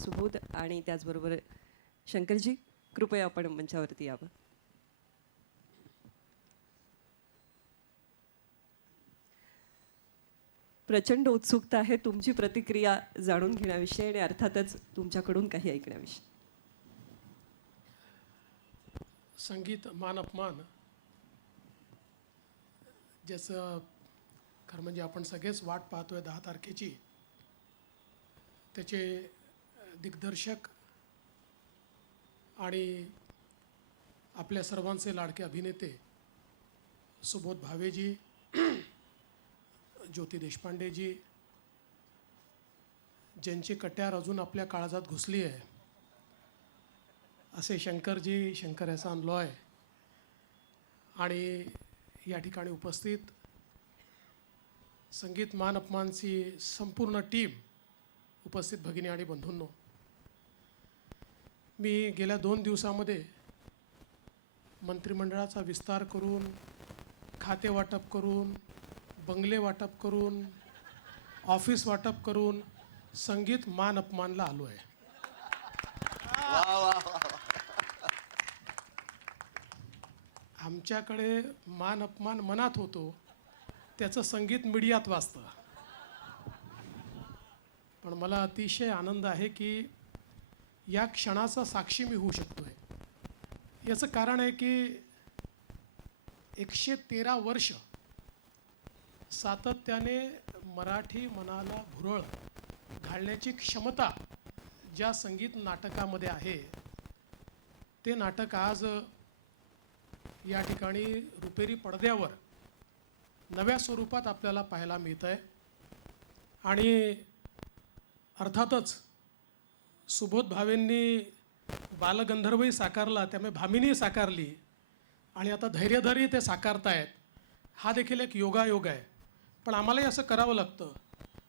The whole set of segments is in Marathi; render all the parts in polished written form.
सुबोध आणि त्याचबरोबर शंकरजी, कृपया आपण मंचावरती यावं. प्रचंड उत्सुकता आहे तुमची प्रतिक्रिया जाणून घेण्याविषयी आणि अर्थातच तुमच्याकडून काही ऐकण्याविषयी. संगीत मान अपमान ज्याचं खरं म्हणजे आपण सगळेच वाट पाहतोय 10 तारखेची. त्याचे दिग्दर्शक आणि आपल्या सर्वांचे लाडके अभिनेते सुबोध भावेजी, ज्योती देशपांडेजी, ज्यांची कट्यार अजून आपल्या काळजात घुसली आहे असे शंकरजी, शंकर एहसान लॉय, आणि या ठिकाणी उपस्थित संगीत मान अपमानची संपूर्ण टीम, उपस्थित भगिनी आणि बंधूंनो, मी गेल्या 2 दिवसामध्ये मंत्रिमंडळाचा विस्तार करून, खाते वाटप करून, बंगले वाटप करून, ऑफिस वाटप करून संगीत मान अपमानला आलो आहे. आमच्याकडे मान अपमान मनात होतो, त्याचं संगीत मीडियात वाजतं. पण मला अतिशय आनंद आहे की या क्षणाचा साक्षी मी होऊ शकतो आहे. याचं कारण आहे की 113 वर्ष सातत्याने मराठी मनाला भुरळ घालण्याची क्षमता ज्या संगीत नाटकामध्ये आहे, ते नाटक आज या ठिकाणी रुपेरी पडद्यावर नव्या स्वरूपात आपल्याला पाहायला मिळतं आहे. आणि अर्थातच सुबोध भावेंनी बालगंधर्वही साकारला, त्यामुळे भामिनी साकारली आणि आता धैर्यधरही ते साकारतायत. हा देखील एक योगायोग आहे. पण आम्हालाही असं करावं लागतं.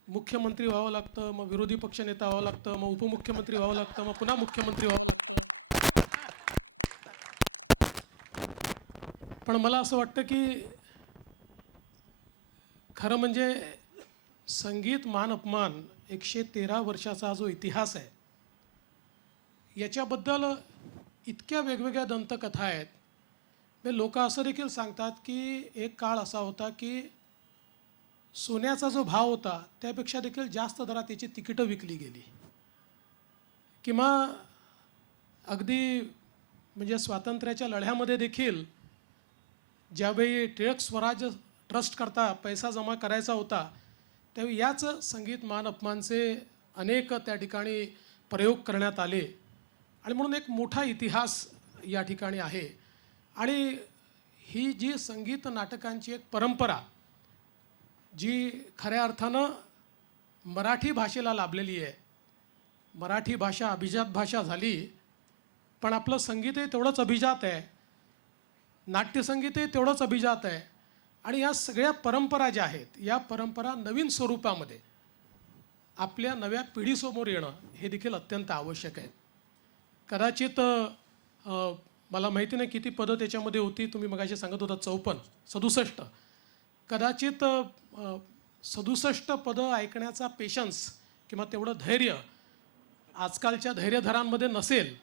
मुख्यमंत्री व्हावं लागतं, मग विरोधी पक्षनेता व्हावं लागतं, मग उपमुख्यमंत्री व्हावं लागतं, मग पुन्हा मुख्यमंत्री व्हावं. पण मला असं वाटतं की खरं म्हणजे संगीत मान अपमान 113 वर्षाचा हा जो इतिहास आहे, याच्याबद्दल इतक्या वेगवेगळ्या दंतकथा आहेत. म्हणजे लोक असं देखील सांगतात की एक काळ असा होता की सोन्याचा जो भाव होता त्यापेक्षा देखील जास्त दरात त्याची तिकीटं विकली गेली. किंवा अगदी म्हणजे स्वातंत्र्याच्या लढ्यामध्ये देखील ज्यावेळी टिळक स्वराज ट्रस्ट करता पैसा जमा करायचा होता, त्यावेळी याच संगीत मान अपमानचे अनेक त्या ठिकाणी प्रयोग करण्यात आले. आणि म्हणून एक मोठा इतिहास या ठिकाणी आहे. आणि ही जी संगीत नाटकांची एक परंपरा, जी खऱ्या अर्थानं मराठी भाषेला लाभलेली आहे. मराठी भाषा अभिजात भाषा झाली, पण आपलं संगीतही तेवढंच अभिजात आहे, नाट्यसंगीतही तेवढंच अभिजात आहे. आणि या सगळ्या परंपरा ज्या आहेत, या परंपरा नवीन स्वरूपामध्ये आपल्या नव्या पिढीसमोर येणं हे देखील अत्यंत आवश्यक आहे. कदाचित मला माहिती नाही किती पदं त्याच्यामध्ये होती, तुम्ही मगाशी सांगत होता 67. कदाचित 67 पदं ऐकण्याचा पेशन्स किंवा तेवढं धैर्य आजकालच्या धैर्यधरांमध्ये नसेल.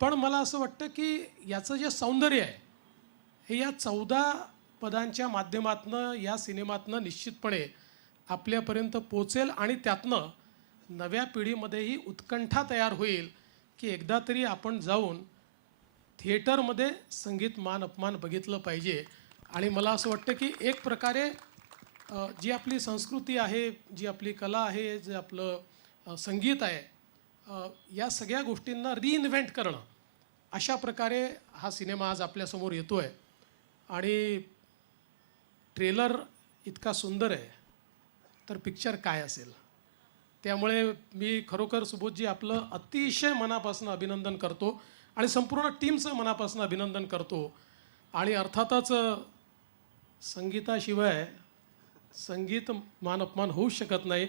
पण मला असं वाटतं की याचं जे सौंदर्य आहे हे या 14 पदांच्या माध्यमातनं, या सिनेमातनं निश्चितपणे आपल्यापर्यंत पोचेल. आणि त्यातनं नव्या पिढीमध्येही उत्कंठा तयार होईल की एकदा तरी आपण जाऊन थिएटरमध्ये संगीत मान अपमान बघितलं पाहिजे. आणि मला असं वाटतं की एक प्रकारे जी आपली संस्कृती आहे, जी आपली कला आहे, जे आपलं संगीत आहे, या सगळ्या गोष्टींना रिइन्व्हेंट करणं, अशा प्रकारे हा सिनेमा आज आपल्यासमोर येतो आहे. आणि ट्रेलर इतका सुंदर आहे तर पिक्चर काय असेल. त्यामुळे मी खरोखर सुबोधजी आपलं अतिशय मनापासून अभिनंदन करतो आणि संपूर्ण टीमचं मनापासून अभिनंदन करतो. आणि अर्थातच संगीताशिवाय संगीत मान अपमान होऊच शकत नाही.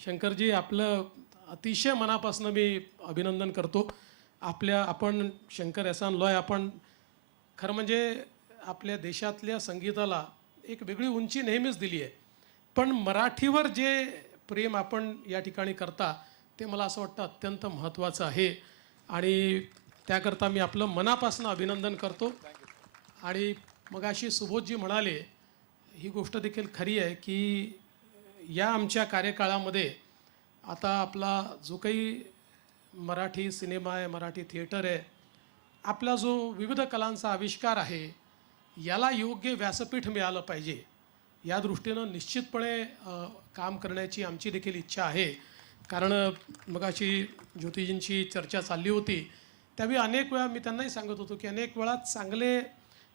शंकरजी, आपलं अतिशय मनापासून मी अभिनंदन करतो. आपण शंकर एहसान लॉय, आपण खरं म्हणजे आपल्या देशातल्या संगीताला एक वेगळी उंची नेहमीच दिली आहे. पण मराठीवर जे प्रेम आपण या ठिकाणी करता ते मला असं वाटतं अत्यंत महत्त्वाचं आहे आणि त्याकरता मी आपलं मनापासून अभिनंदन करतो. आणि मगाशी सुबोधजी म्हणाले ही गोष्ट देखील खरी आहे की या आमच्या कार्यकाळामध्ये आता आपला जो काही मराठी सिनेमा आहे, मराठी थिएटर आहे, आपला जो विविध कलांचा आविष्कार आहे, याला योग्य व्यासपीठ मिळालं पाहिजे या दृष्टीनं निश्चितपणे काम करण्याची आमची देखील इच्छा आहे. कारण मगाशी ज्योतिजींची चर्चा चालली होती त्यावेळी अनेक वेळा मी त्यांनाही सांगत होतो की अनेक वेळा चांगले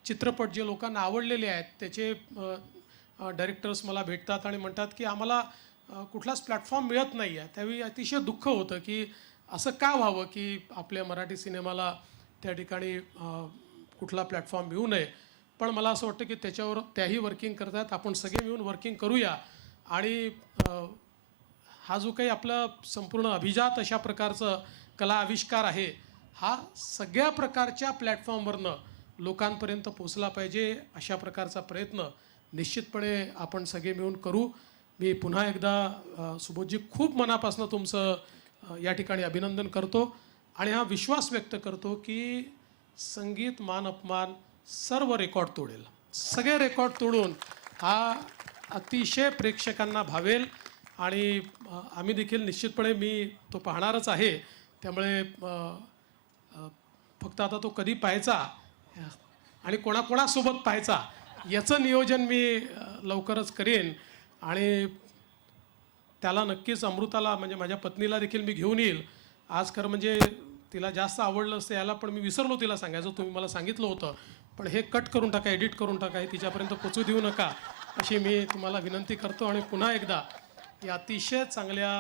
चित्रपट जे लोकांना आवडलेले आहेत त्याचे डायरेक्टर्स मला भेटतात आणि म्हणतात की आम्हाला कुठलाच प्लॅटफॉर्म मिळत नाही आहे. त्यावेळी अतिशय दुःख होतं की असं का व्हावं की आपल्या मराठी सिनेमाला त्या ठिकाणी कुठला प्लॅटफॉर्म मिळू नये. पण मला असं वाटतं की त्याच्यावर त्याही वर्किंग करतात. आपण सगळे मिळून वर्किंग करूया आणि हा जो काही आपला संपूर्ण अभिजात अशा प्रकारचं कला आविष्कार आहे हा सगळ्या प्रकारच्या प्लॅटफॉर्मवरनं लोकांपर्यंत पोचला पाहिजे अशा प्रकारचा प्रयत्न निश्चितपणे आपण सगळे मिळून करू. मी पुन्हा एकदा सुबोधजी खूप मनापासून तुमचं या ठिकाणी अभिनंदन करतो आणि हा विश्वास व्यक्त करतो की संगीत मान अपमान सर्व रेकॉर्ड तोडेल. सगळे रेकॉर्ड तोडून हा अतिशय प्रेक्षकांना भावेल आणि आम्ही देखील निश्चितपणे मी तो पाहणारच आहे. त्यामुळे फक्त आता तो कधी पाहायचा आणि कोणाकोणासोबत पाहायचा याचं नियोजन मी लवकरच करेन आणि त्याला नक्कीच अमृताला म्हणजे माझ्या पत्नीला देखील मी घेऊन येईल. आज खरं म्हणजे तिला जास्त आवडलं असतं याला पण मी विसरलो तिला सांगायचं. तुम्ही मला सांगितलं होतं पण हे कट करून टाका, एडिट करून टाका, हे तिच्यापर्यंत पोचू देऊ नका अशी मी तुम्हाला विनंती करतो. आणि पुन्हा एकदा या अतिशय चांगल्या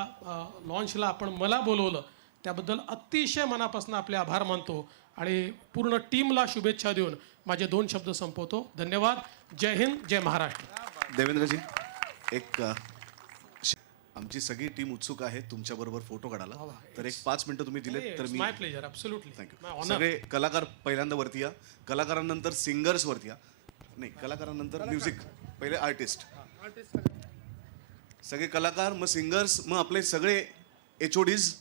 लॉन्चला आपण मला बोलवलं त्याबद्दल अतिशय मनापासून आपले आभार मानतो आणि पूर्ण टीमला शुभेच्छा देऊन माझे 2 शब्द संपवतो. धन्यवाद. जय हिंद, जय महाराष्ट्र. देवेंद्रजी, एक आमची सगळी टीम उत्सुक आहे तुमच्याबरोबर फोटो काढायला. तर एक 5 मिनिटं तुम्ही दिले तर मी माय प्लेजर. ॲब्सोल्युटली. थँक्यू. सगळे कलाकार पहिल्यांदा वरती या, कलाकारांनंतर सिंगर्स वरती या. नाही, कलाकारांनंतर म्युझिक, पहिले आर्टिस्ट, सगळे कलाकार, मग सिंगर्स, मग आपले सगळे HODs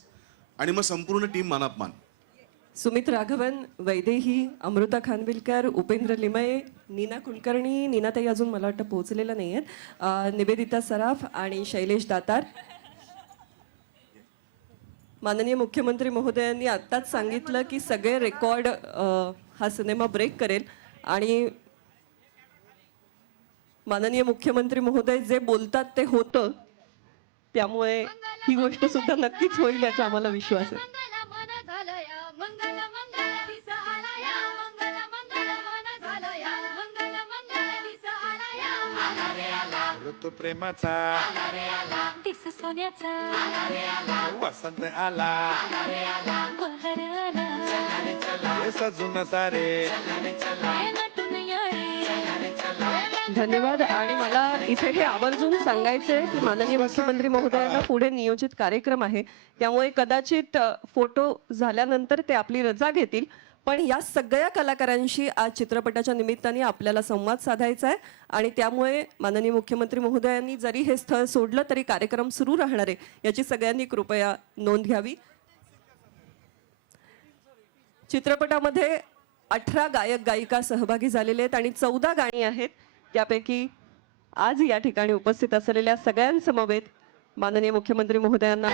आणि मग संपूर्ण टीम मानापमान. सुमित राघवन, वैदेही, अमृता खानविलकर, उपेंद्र लिमये, नीना कुलकर्णी, नीनाताई अजून मला वाटतं पोहोचलेल्या नाही आहेत, निवेदिता सराफ आणि शैलेश दातार. माननीय मुख्यमंत्री महोदयांनी आत्ताच सांगितलं की सगळे रेकॉर्ड हा सिनेमा ब्रेक करेल आणि माननीय मुख्यमंत्री महोदय जे बोलतात ते होतं. त्यामुळे ही गोष्ट सुद्धा नक्कीच होईल याचा आम्हाला विश्वास आहे. ऋतू प्रेमाचा दिस सोन्याचा वसंत आला बहर आला सजून सारे नटून यारे. धन्यवाद. आणि मला इथे हे आवर्जून सांगायचंय की माननीय मुख्यमंत्री महोदयांना पुढे नियोजित कार्यक्रम आहे त्यामुळे कदाचित फोटो झाल्यानंतर ते आपली रजा घेतील. पण या सगळ्या कलाकारांशी आज चित्रपटाच्या निमित्ताने आपल्याला संवाद साधायचा आहे आणि त्यामुळे माननीय मुख्यमंत्री महोदयांनी जरी हे स्थळ सोडलं तरी कार्यक्रम सुरू राहणार आहे याची सगळ्यांनी कृपया नोंद घ्यावी. चित्रपटामध्ये 18 गायक गायिका सहभागी झालेले आहेत आणि 14 गाणी आहेत. त्यापैकी आज या ठिकाणी उपस्थित असलेल्या सगळ्यांसमवेत माननीय मुख्यमंत्री महोदयांना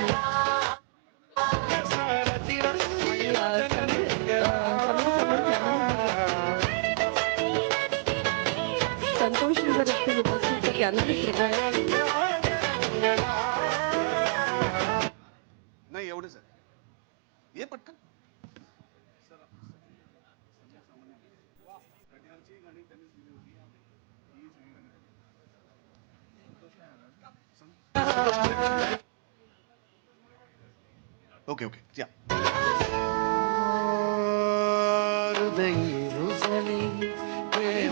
संतोष उपस्थित नाही एवढंच आहे. ये पटकन. ओके ओके या.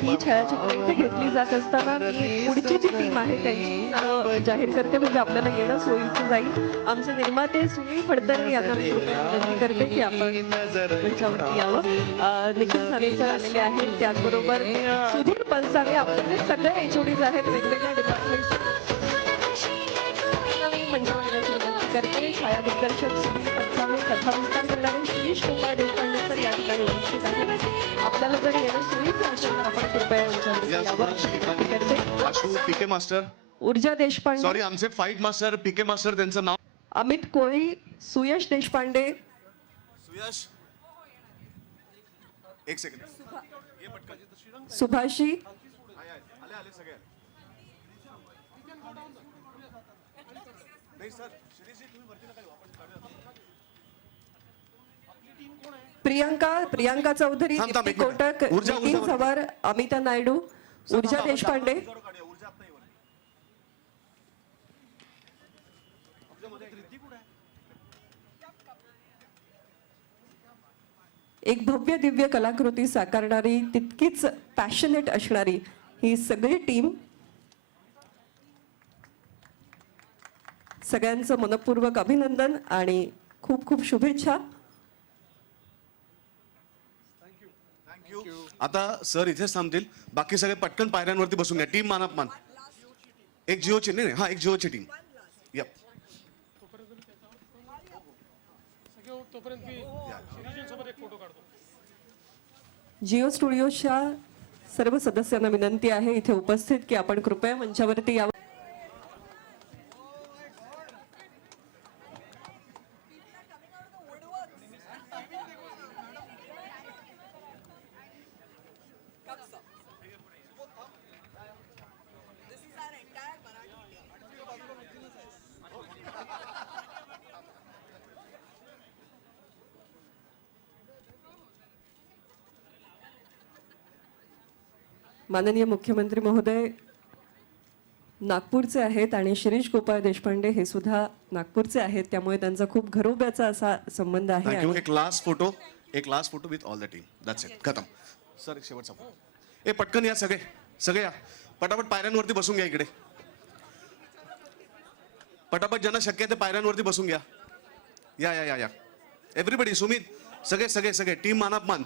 ही छायाचित्र इथे घेतली जात असताना मी पुढची जी टीम आहे त्यांची नावं जाहीर करते म्हणजे आपल्याला येणं सोयीचं जाईल. आमचे निर्माते सुनील फडतरे यांना मी विनंती करते की आपण याच्यावरती यावं. निखिल सानेसर आलेले आहेत, त्याचबरोबर सुधीर पंसाने आपले सगळे HODs आहेत वेगवेगळ्या डिपार्टमेंटचे. कार्यकर्ते, छायादिग्दर्शक सुनील पंचामे, कथाविष्कार करणारे शिरीष गोपाळ देशपांडे सर या ठिकाणी उपस्थित आहेत. आपल्याला जर येणं सोयीचं असेल तर आपण कृपया यांच्यावरती यावं. करते. आशू पीके मास्टर, ऊर्जा देशपांडे, सॉरी आमचे फाईट मास्टर पीके मास्टर, त्यांचं नाव अमित कोळी, सुयश देशपांडे, सुयश. एक सेकंड. सुभाषी, आले आले सगळे. नाही सर, शिरीषजी तुम्ही वरती नका येऊ, आपण काढूया. प्रियांका चौधरी, थांब, थांब, दीप्ती एक मिनिट. कोटक, ऊर्जा, नितीन ऊर्जा. चव्हाण, अमिता नायडू, ऊर्जा देशपांडे, ऊर्जा आपल्या येऊ. एक भव्य दिव्य कलाकृती साकारणारी, तितकीच पॅशनेट असणारी ही सगळी टीम, सगळ्यांचं मनपूर्वक अभिनंदन आणि खूप खूप शुभेच्छा. थँक्यू. आता सर इथेच थांबतील, बाकी सगळे पटकन पायऱ्यांवरती बसून घ्या. टीम मानापमान. एक जिओची नाही हा एक जिओची टीम. यप. तोपर्यंत मी शिरीषजींसोबत एक फोटो काढतो. जिओ स्टुडिओच्या सर्व सदस्यांना विनंती आहे इथे उपस्थित की आपण कृपया मंचावरती यावं. माननीय मुख्यमंत्री महोदय नागपूरचे आहेत आणि शिरीष गोपाळ देशपांडे हे सुद्धा नागपूरचे आहेत, त्यामुळे त्यांचा खूप घरोब्याचा असा संबंध आहे. थँक्यू. आणि एक last photo with all the team. That's it. खतम. सर एक शेवटचा फोटो. ए पटकन या सगळे सगळे या. पटापट पायऱ्यांवरती बसून घ्या. इकडे पटापट ज्यांना शक्य आहे ते पायऱ्यांवरती बसून घ्या. या या या या एव्हरीबडी. सुमित सगळे सगळे सगळे टीम मानापमान.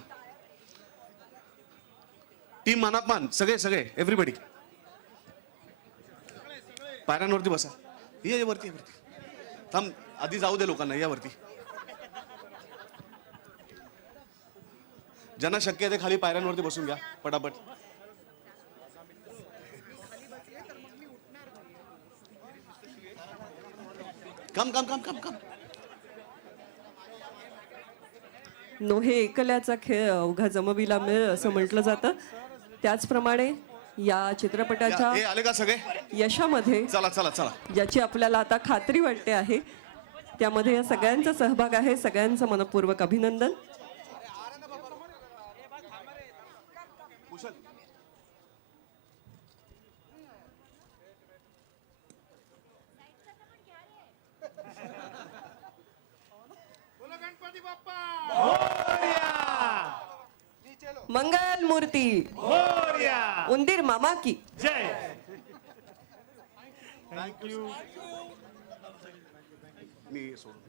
टीम मानापमान. सगळे सगळे एव्हरीबडी पायऱ्यांवरती बसा. ये वरती वरती. थांब आधी जाऊ दे लोकांना. या वरती. ज्यांना शक्य आहे ते खाली पायऱ्यांवरती बसून घ्या पटापट. कम कम कम कम कम. नोहे एकल्याचा खेळ अवघा जमविला मिळ असं म्हटलं जातं. त्याचप्रमाणे या चित्रपटाच्या हे आले का सगळे. यशामध्ये चला चला चला. ज्याची आपल्याला आता खात्री वाटते आहे त्यामध्ये या सगळ्यांचा सहभाग आहे. सगळ्यांचं मनपूर्वक अभिनंदन. गणपती बाप्पा मंगल मूर्ती उंदीर मामा की जय. थँक्यू. मी सोडून.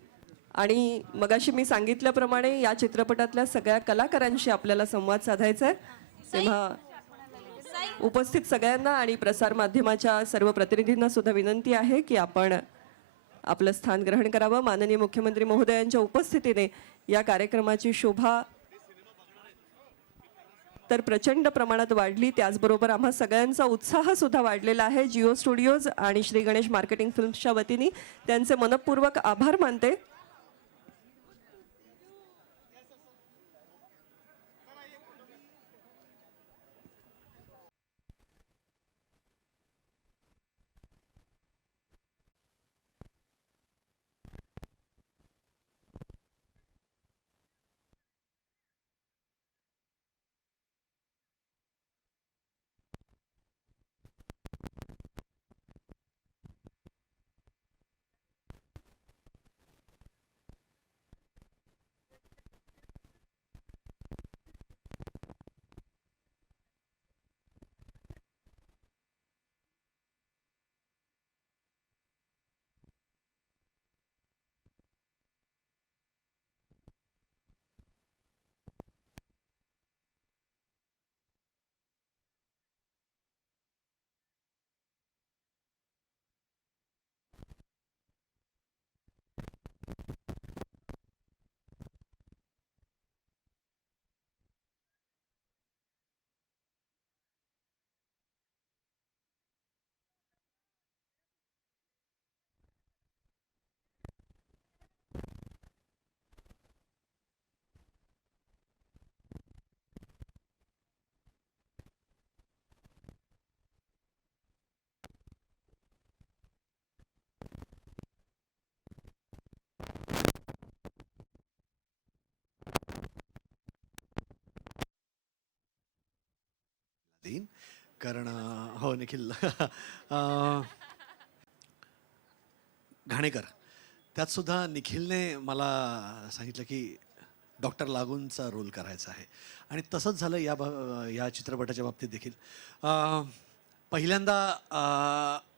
आणि मगाशी मी सांगितल्याप्रमाणे या चित्रपटातल्या सगळ्या कलाकारांशी आपल्याला संवाद साधायचा आहे. तेव्हा उपस्थित सगळ्यांना आणि प्रसार माध्यमाच्या सर्व प्रतिनिधींना सुद्धा विनंती आहे की आपण आपलं स्थान ग्रहण करावं. माननीय मुख्यमंत्री महोदयांच्या उपस्थितीने या कार्यक्रमाची शोभा तर प्रचंड प्रमाणात वाढली. त्याचबरोबर आम्हा सगळ्यांचा उत्साह सुद्धा वाढलेला आहे. जिओ स्टुडिओज आणि श्री गणेश मार्केटिंग फिल्म्सच्या वतीने त्यांचे मनपूर्वक आभार मानते. कारण हो निखिल घाणेकर त्यातसुद्धा निखिलने मला सांगितलं की डॉक्टर लागूनचा रोल करायचा आहे आणि तसंच झालं या चित्रपटाच्या बाबतीत देखील. पहिल्यांदा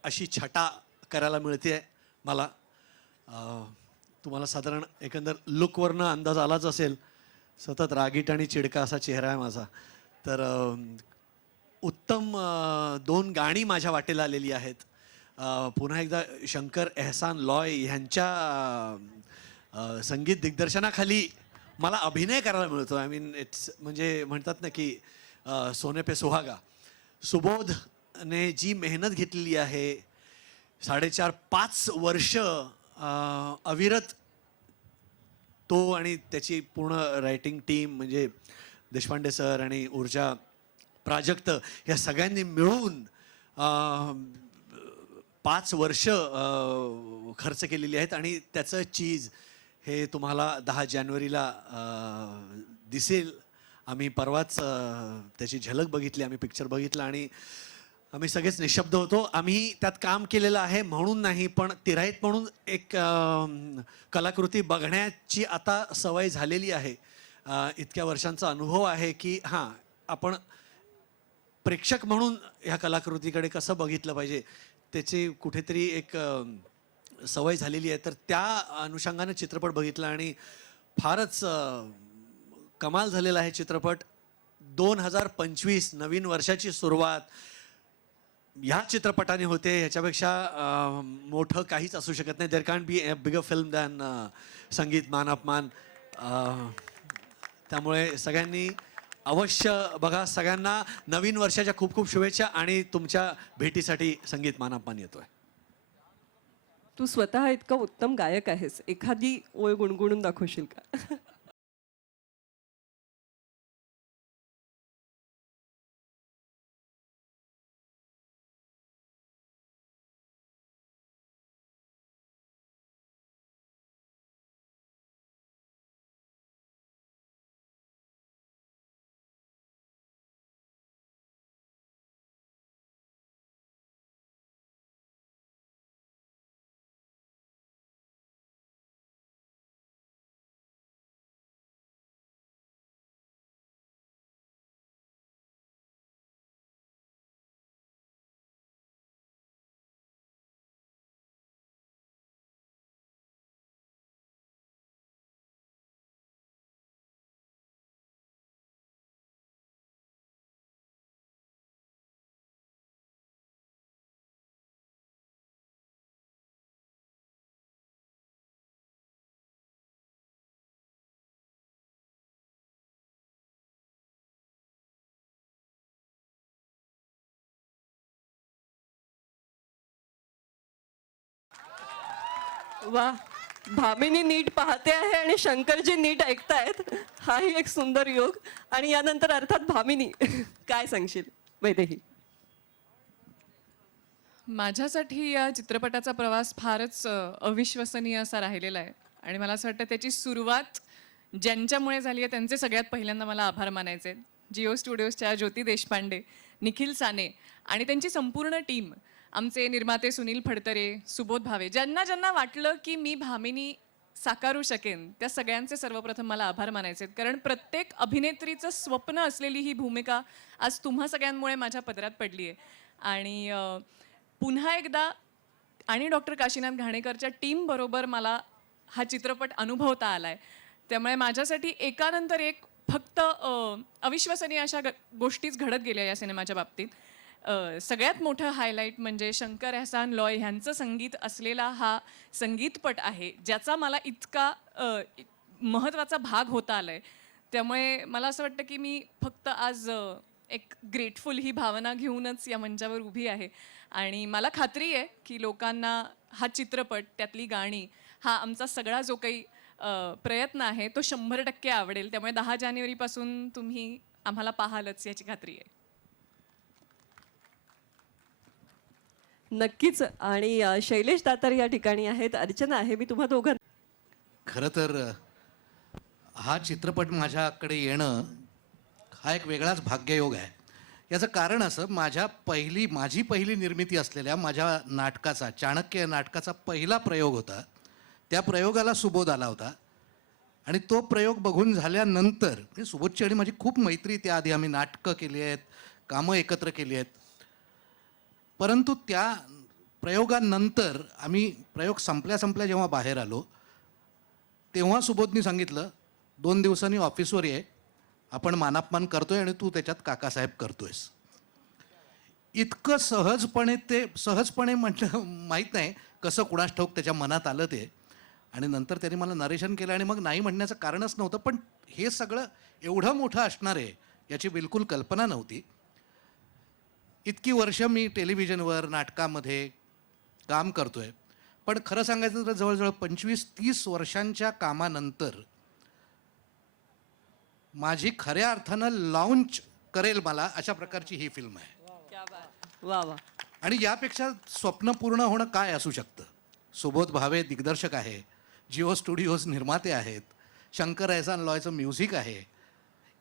अशी छटा करायला मिळते मला. तुम्हाला साधारण एकंदर लुकवरनं अंदाज आलाच असेल. सतत रागीट आणि चिडका असा चेहरा आहे माझा. तर उत्तम 2 गाणी माझ्या वाटेला आलेली आहेत. पुन्हा एकदा शंकर एहसान लॉय ह्यांच्या संगीत दिग्दर्शनाखाली मला अभिनय करायला मिळतो. आय मीन इट्स म्हणजे म्हणतात ना की सोने पे सुहागा. सुबोधने जी मेहनत घेतलेली आहे 4.5-5 वर्ष अविरत तो आणि त्याची पूर्ण रायटिंग टीम म्हणजे देशपांडे सर आणि ऊर्जा प्राजक्त या सगळ्यांनी मिळून 5 वर्ष खर्च केलेली आहेत आणि त्याचं चीज हे तुम्हाला 10 जानेवारीला दिसेल. आम्ही परवाच त्याची झलक बघितली. आम्ही पिक्चर बघितला आणि आम्ही सगळेच निशब्द होतो. आम्ही त्यात काम केलेलं आहे म्हणून नाही, पण तिराईत म्हणून एक कलाकृती बघण्याची आता सवय झालेली आहे. इतक्या वर्षांचा अनुभव आहे की हां आपण प्रेक्षक म्हणून ह्या कलाकृतीकडे कसं बघितलं पाहिजे त्याची कुठेतरी एक सवय झालेली आहे. तर त्या अनुषंगाने चित्रपट बघितला आणि फारच कमाल झालेला आहे चित्रपट. 2025 नवीन वर्षाची सुरुवात ह्या चित्रपटाने होते. ह्याच्यापेक्षा मोठं काहीच असू शकत नाही. There can't be a bigger film than Sangeet Maan अपमान. त्यामुळे सगळ्यांनी अवश्य बघा. सगळ्यांना नवीन वर्षाच्या खूप खूप शुभेच्छा आणि तुमच्या भेटीसाठी संगीत मान अपमान येतोय. तू स्वतः इतका उत्तम गायक आहेस, एखादी ओळ गुणगुणून दाखवशील का? वा, भामिनी नीट पाहते आहे आणि शंकरजी नीट ऐकतायत. हाही एक सुंदर योग. आणि यानंतर अर्थात भामिनी, काय सांगशील वैदेही? माझ्यासाठी या चित्रपटाचा प्रवास फारच अविश्वसनीय असा राहिलेला आहे आणि मला असं वाटतं त्याची सुरुवात ज्यांच्यामुळे झाली आहे त्यांचे सगळ्यात पहिल्यांदा मला आभार मानायचे आहेत. जिओ स्टुडिओजच्या ज्योती देशपांडे, निखिल साने आणि त्यांची संपूर्ण टीम. आमचे निर्माते सुनील फडतरे, सुबोध भावे, ज्यांना ज्यांना वाटलं की मी भामिनी साकारू शकेन त्या सगळ्यांचे सर्वप्रथम मला आभार मानायचे आहेत. कारण प्रत्येक अभिनेत्रीचं स्वप्न असलेली ही भूमिका आज तुम्हा सगळ्यांमुळे माझ्या पदरात पडली आहे. आणि पुन्हा एकदा आणि डॉक्टर काशीनाथ घाणेकरच्या टीमबरोबर मला हा चित्रपट अनुभवता आला आहे. त्यामुळे माझ्यासाठी एकानंतर एक फक्त अविश्वसनीय अशा गोष्टीच घडत गेल्या या सिनेमाच्या बाबतीत. सगळ्यात मोठं हायलाईट म्हणजे शंकर एहसान लॉय ह्यांचं संगीत असलेला हा संगीतपट आहे, ज्याचा मला इतका महत्त्वाचा भाग होता आला आहे. त्यामुळे मला असं वाटतं की मी फक्त आज एक ग्रेटफुल ही भावना घेऊनच या मंचावर उभी आहे. आणि मला खात्री आहे की लोकांना हा चित्रपट, त्यातली गाणी, हा आमचा सगळा जो काही प्रयत्न आहे तो 100% आवडेल. त्यामुळे 10 जानेवारीपासून तुम्ही आम्हाला पाहालच याची खात्री आहे. नक्कीच. आणि शैलेश दातार या ठिकाणी आहेत, अर्चना आहे. मी तुम्हा दोघां खरं तर हा चित्रपट माझ्याकडे येणं हा एक वेगळाच भाग्ययोग आहे. याचं कारण असं, माझी पहिली निर्मिती असलेल्या माझ्या नाटकाचा, चाणक्य या नाटकाचा पहिला प्रयोग होता. त्या प्रयोगाला सुबोध आला होता आणि तो प्रयोग बघून झाल्यानंतर, म्हणजे सुबोधची आणि माझी खूप मैत्री, त्याआधी आम्ही नाटकं केली आहेत, कामं एकत्र केली आहेत. परंतु त्या प्रयोगानंतर आम्ही प्रयोग संपल्या जेव्हा बाहेर आलो, तेव्हा सुबोधनी सांगितलं, 2 दिवसांनी ऑफिसवर ये, आपण मानापमान करतोय आणि तू त्याच्यात काकासाहेब करतोयस. इतकं सहजपणे म्हटलं, माहीत नाही कसं कुणास ठाऊक त्याच्या मनात आलं ते. आणि नंतर त्यांनी मला नरेशन केलं आणि मग नाही म्हणण्याचं कारणच नव्हतं. पण हे सगळं एवढं मोठं असणार आहे याची बिलकुल कल्पना नव्हती. इतकी वर्ष मी टेलिव्हिजनवर, नाटकामध्ये काम करतोय, पण खरं सांगायचं तर जवळजवळ 25-30 वर्षांच्या कामानंतर माझी खऱ्या अर्थानं लॉन्च करेल मला अशा प्रकारची ही फिल्म आहे. वा वा. आणि यापेक्षा स्वप्न पूर्ण होणं काय असू शकतं. सुबोध भावे दिग्दर्शक आहे, जिओ स्टुडिओज निर्माते आहेत, शंकर एहसान लॉयचं म्युझिक आहे,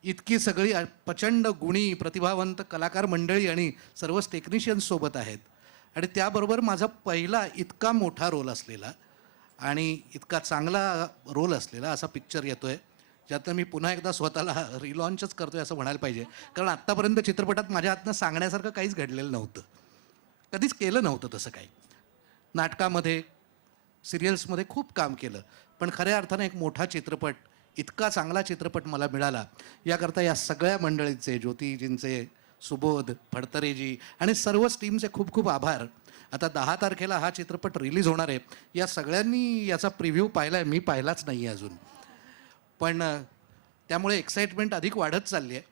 इतकी सगळी प्रचंड गुणी प्रतिभावंत कलाकार मंडळी आणि सर्वच टेक्निशियन्स सोबत आहेत. आणि त्याबरोबर माझा पहिला इतका मोठा रोल असलेला आणि इतका चांगला रोल असलेला असा पिक्चर येतोय, ज्यातनं मी पुन्हा एकदा स्वतःला रिलॉन्चच करतोय असं म्हणायला पाहिजे. कारण आत्तापर्यंत चित्रपटात माझ्या हातनं सांगण्यासारखं काहीच घडलेलं नव्हतं, कधीच केलं नव्हतं तसं काही. नाटकामध्ये, सिरियल्समध्ये खूप काम केलं, पण खऱ्या अर्थानं एक मोठा चित्रपट, इतका चांगला चित्रपट मला मिळाला, याकरता या सगळ्या मंडळींचे, ज्योतिजींचे, सुबोध, फडतरेजी आणि सर्वच टीमचे खूप खूप आभार. आता 10 तारखेला हा चित्रपट रिलीज होणार आहे. या सगळ्यांनी याचा प्रिव्ह्यू पाहिला आहे, मी पाहिलाच नाही आहे अजून, पण त्यामुळे एक्साइटमेंट अधिक वाढत चालली आहे.